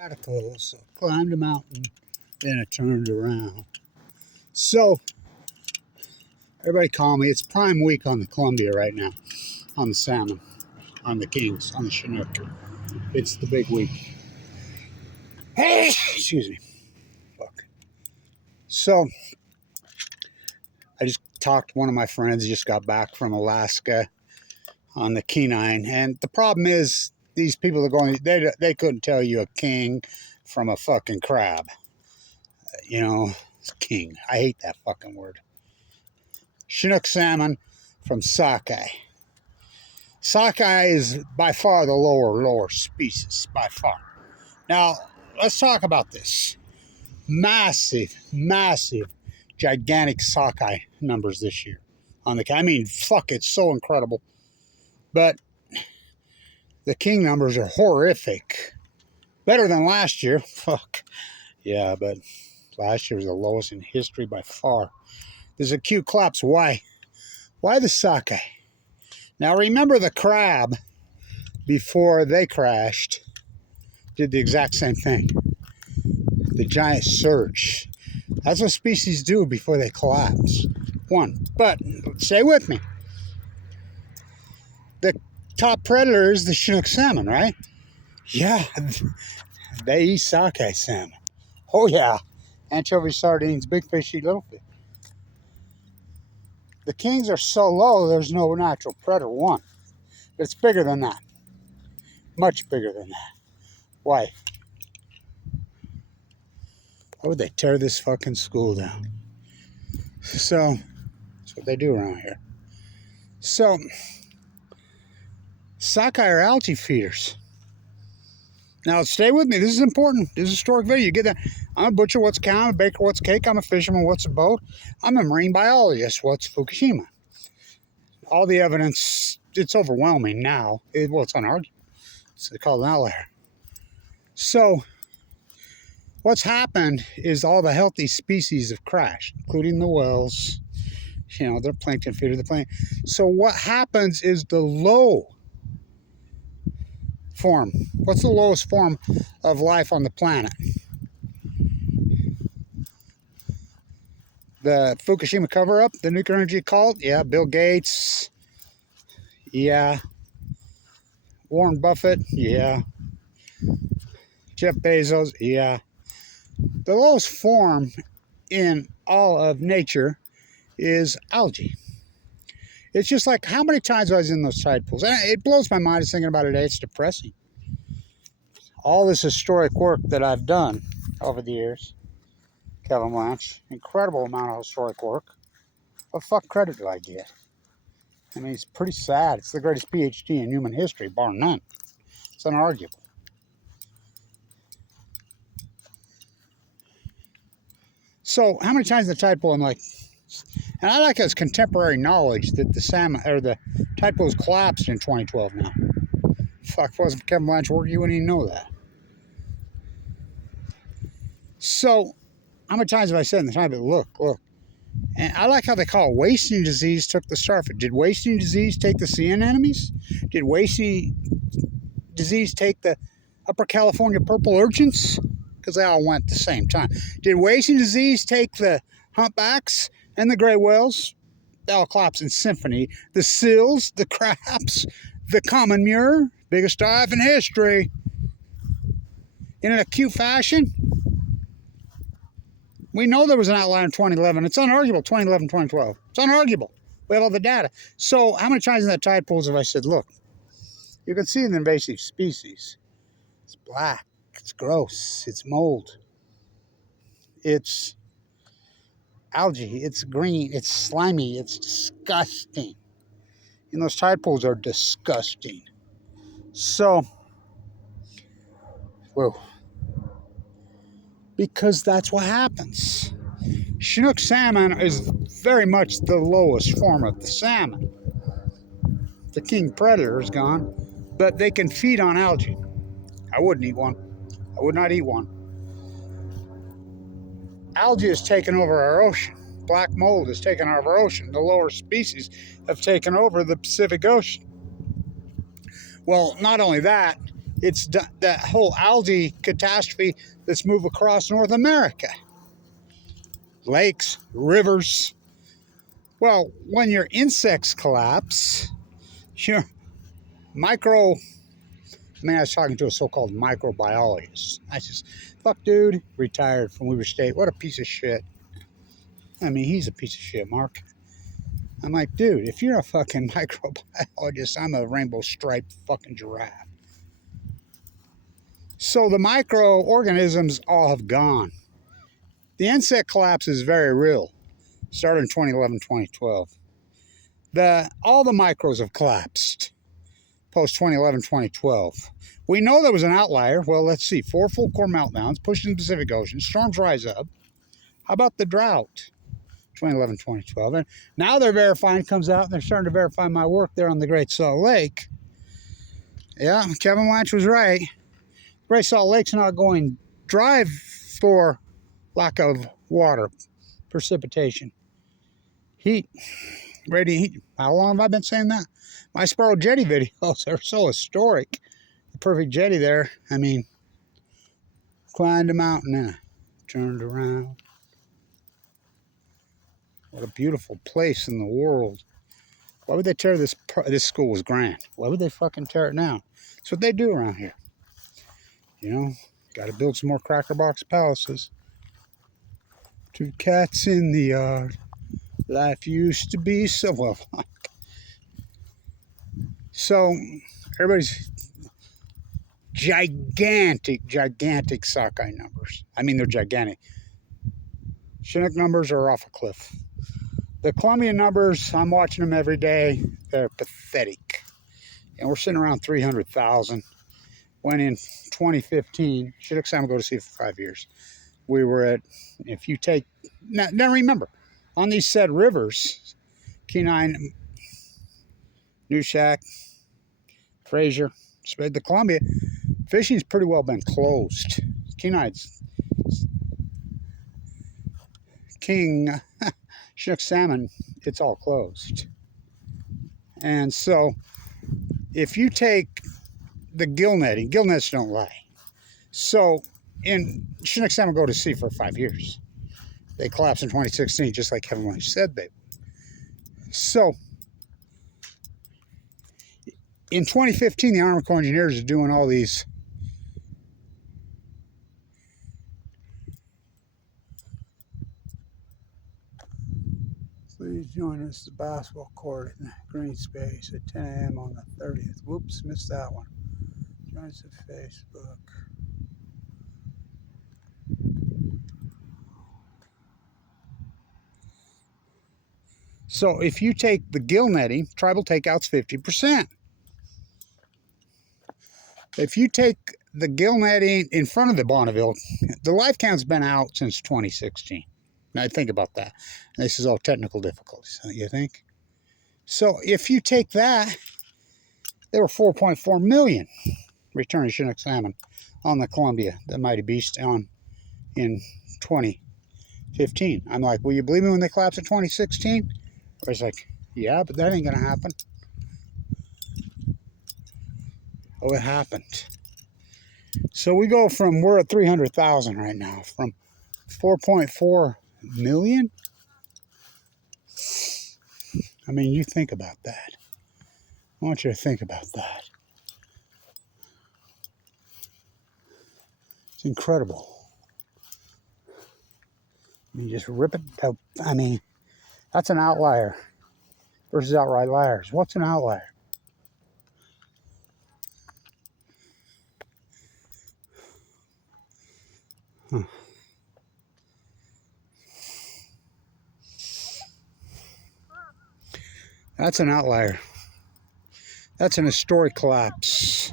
radicals climbed a mountain, then it turned around. So, everybody call me. It's prime week on the Columbia right now, on the salmon, on the kings, on the Chinook. It's the big week. Excuse me. Fuck. So, I just talked to one of my friends, just got back from Alaska on the Kenine, and the problem is these people are going, they couldn't tell you a king from a fucking crab. You know, king. I hate that fucking word. Chinook salmon from Sockeye. Sockeye is by far the lower species, by far. Now, let's talk about this. Massive, gigantic sockeye numbers this year on the, I mean, fuck, it's so incredible. But the king numbers are horrific. Better than last year. Fuck. Yeah, but last year was the lowest in history by far. There's a cute collapse. Why? Why the sockeye? Now remember the crab, before they crashed, did the exact same thing. The giant surge. That's what species do before they collapse. One. But stay with me. The top predator is the Chinook salmon, right? Yeah. They eat sockeye salmon. Oh yeah. Anchovy, sardines, big fish eat little fish. The kings are so low, there's no natural predator. One. But it's bigger than that. Much bigger than that. Why? Why would they tear this fucking school down? So, that's what they do around here. So, sockeye are algae feeders. Now, stay with me. This is important. This is a historic video. You get that. I'm a butcher. What's a cow? I'm a baker. What's a cake? I'm a fisherman. What's a boat? I'm a marine biologist. What's FUKUSHIMA? All the evidence, it's overwhelming now. Well, it's unarguable. It's called an outlier. So, what's happened is all the healthy species have crashed, including the whales. You know, they're plankton feeder, the plankton. So what happens is the low form. What's the lowest form of life on the planet? The Fukushima cover-up, the nuclear energy cult? Yeah, Bill Gates. Yeah. Warren Buffett? Yeah. Jeff Bezos? Yeah. The lowest form in all of nature is algae. It's just like, how many times I was in those tide pools? And it blows my mind. I was thinking about it today. It's depressing. All this historic work that I've done over the years, Kevin Blanch, incredible amount of historic work. What fuck credit do I get? I mean, it's pretty sad. It's the greatest PhD in human history, bar none. It's unarguable. So, how many times in the tide pool I'm like, and I like as contemporary knowledge that the salmon or the tide pools collapsed in 2012 now. Fuck, if it wasn't Kevin Blanch work, you wouldn't even know that. So, how many times have I said in the time, but look. And I like how they call it wasting disease took the starfish. Did wasting disease take the sea anemones? Did wasting disease take the Upper California purple urchins? Because they all went at the same time. Did wasting disease take the humpbacks and the gray whales? They all collapsed in symphony. The seals, the crabs, the common murre, biggest dive in history. In an acute fashion, we know there was an outlier in 2011. It's unarguable, 2011, 2012. It's unarguable. We have all the data. So how many times in that tide pools have I said, look, you can see an invasive species. It's black. It's gross. It's mold. It's algae. It's green. It's slimy. It's disgusting. And those tide pools are disgusting. So, whoa. Because that's what happens. Chinook salmon is very much the lowest form of the salmon. The king predator is gone, but they can feed on algae. I wouldn't eat one. I would not eat one. Algae has taken over our ocean. Black mold has taken over our ocean. The lower species have taken over the Pacific Ocean. Well, not only that, It's that whole algae catastrophe that's moved across North America. Lakes, rivers. Well, when your insects collapse, your micro... I was talking to a so-called microbiologist. I just, fuck dude, retired from Weber State. What a piece of shit. I mean, he's a piece of shit, Mark. I'm like, dude, if you're a fucking microbiologist, I'm a rainbow striped fucking giraffe. So the microorganisms all have gone. The insect collapse is very real. Started in 2011, 2012. All the micros have collapsed post 2011, 2012. We know there was an outlier. Well, let's see. 4 full core meltdowns pushed in the Pacific Ocean. Storms rise up. How about the drought? 2011, 2012. And now they're verifying, comes out, and they're starting to verify my work there on the Great Salt Lake. Yeah, Kevin Watch was right. Great Salt Lake's not going dry for lack of water, precipitation, heat, radiant heat. How long have I been saying that? My Sparrow Jetty videos are so historic. The perfect jetty there. I mean, climbed a mountain and I turned around. What a beautiful place in the world. Why would they tear this? This school was grand. Why would they fucking tear it down? That's what they do around here. You know, got to build some more cracker box palaces. 2 cats in the yard. Life used to be so well. So, everybody's gigantic sockeye numbers. I mean, they're gigantic. Chinook numbers are off a cliff. The Columbia numbers, I'm watching them every day. They're pathetic. And we're sitting around 300,000. When in 2015, Chinook Salmon go to sea for 5 years. We were at, if you take, now remember, on these said rivers, Kenai, New Shack, Fraser, spread the Columbia, fishing's pretty well been closed. Kenai's King Chinook salmon, it's all closed. And so if you take the gill netting, gill nets don't lie. So in Chinook salmon go to sea for 5 years. They collapsed in 2016, just like Kevin Lynch said they would. So in 2015, the Army Corps of Engineers are doing all these Please join us at the basketball court in the green space at 10 a.m. on the 30th. Whoops, missed that one. Join us at Facebook. So if you take the gill netting, tribal takeout's 50%. If you take the gill netting in front of the Bonneville, the live count's been out since 2016. Now think about that. This is all technical difficulties, don't you think? So if you take that, there were 4.4 million returning Chinook salmon on the Columbia, the mighty beast, in 2015. I'm like, will you believe me when they collapsed in 2016? I was like, yeah, but that ain't gonna happen. Oh, it happened. So we go from, we're at 300,000 right now, from 4.4 million. I mean, you think about that. I want you to think about that. It's incredible. You just rip it out. I mean, that's an outlier versus outright liars. What's an outlier? Huh. That's an outlier. That's an historic collapse.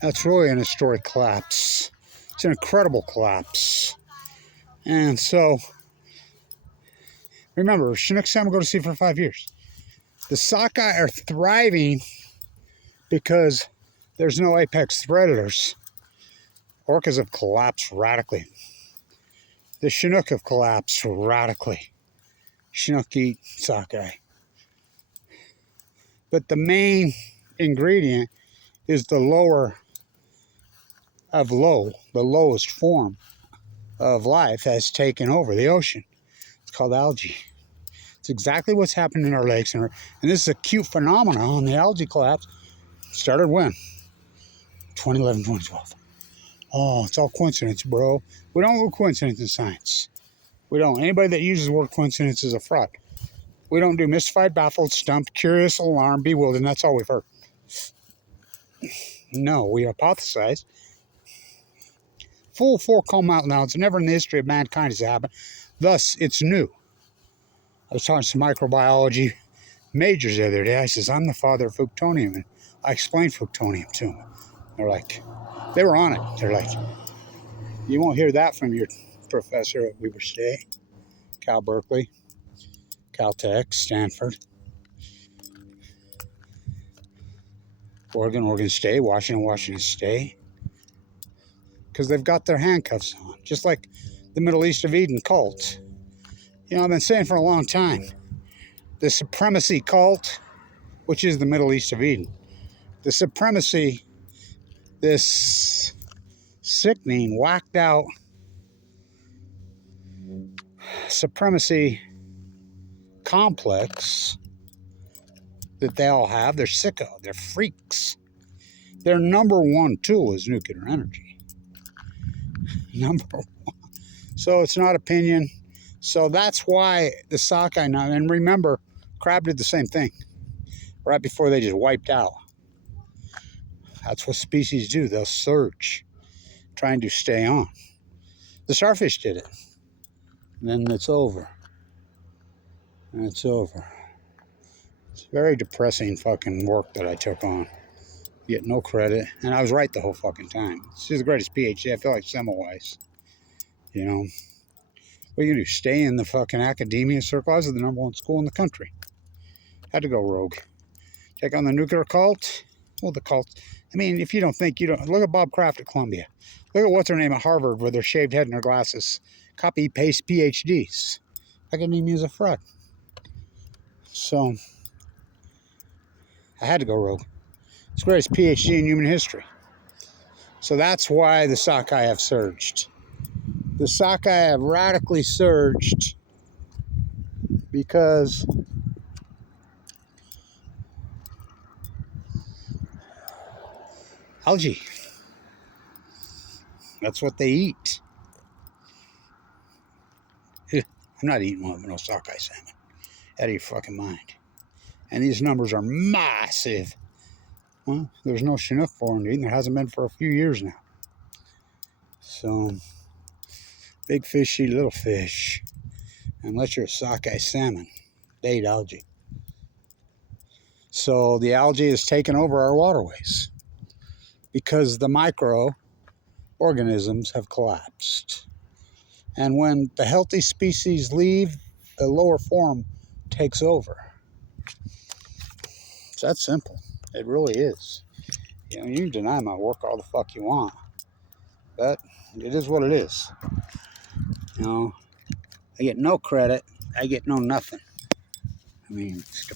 That's really an historic collapse. It's an incredible collapse. And so, remember, Chinook salmon go to sea for 5 years. The sockeye are thriving because there's no apex predators. Orcas have collapsed radically. The Chinook have collapsed radically. Chinook eat sockeye. But the main ingredient is the lower of the lowest form of life has taken over the ocean. It's called algae. It's exactly what's happened in our lakes. And this is a cute phenomenon. The algae collapse started when? 2011, 2012. Oh, it's all coincidence, bro. We don't do coincidence in science. We don't. Anybody that uses the word coincidence is a fraud. We don't do mystified, baffled, stumped, curious, alarmed, bewildered, and that's all we've heard. No, we hypothesize. Full four-call meltdowns never in the history of mankind has happened. Thus, it's new. I was talking to some microbiology majors the other day. I says, I'm the father of Fuktonium. And I explained Fuktonium to them. They're like, they were on it. They're like, you won't hear that from your professor at Weber State, Cal Berkeley, Caltech, Stanford, Oregon State, Washington State. Because they've got their handcuffs on. Just like the Middle East of Eden cult. You know, I've been saying for a long time, the supremacy cult, which is the Middle East of Eden, the supremacy, this sickening, whacked out supremacy complex that they all have, they're sicko, they're freaks. Their number one tool is nuclear energy. Number one. So it's not opinion. So that's why the sockeye now, and remember, crab did the same thing right before they just wiped out. That's what species do. They'll surge, trying to stay on. The starfish did it. And then it's over. And it's over. It's very depressing fucking work that I took on. Get no credit. And I was right the whole fucking time. This is the greatest PhD. I feel like Semmelweis. You know? What are you going to do? Stay in the fucking academia circle? I was at the #1 school in the country. Had to go rogue. Take on the nuclear cult? Well, the cult. I mean, if you don't think, you don't. Look at Bob Kraft at Columbia. Look at what's her name at Harvard with their shaved head and their glasses. Copy, paste PhDs. Academia is a fraud. So, I had to go rogue. It's the greatest PhD in human history. So that's why the sockeye have surged. The sockeye have radically surged because algae. That's what they eat. I'm not eating one of no sockeye salmon. Out of your fucking mind. And these numbers are massive. Well, there's no Chinook for them to eat, and there hasn't been for a few years now. So, big fish eat little fish. Unless you're a sockeye salmon, they eat algae. So the algae has taken over our waterways because the microorganisms have collapsed. And when the healthy species leave, the lower form takes over. It's that simple. It really is. You know, you can deny my work all the fuck you want, but it is what it is. You know, I get no credit. I get no nothing. I mean, it's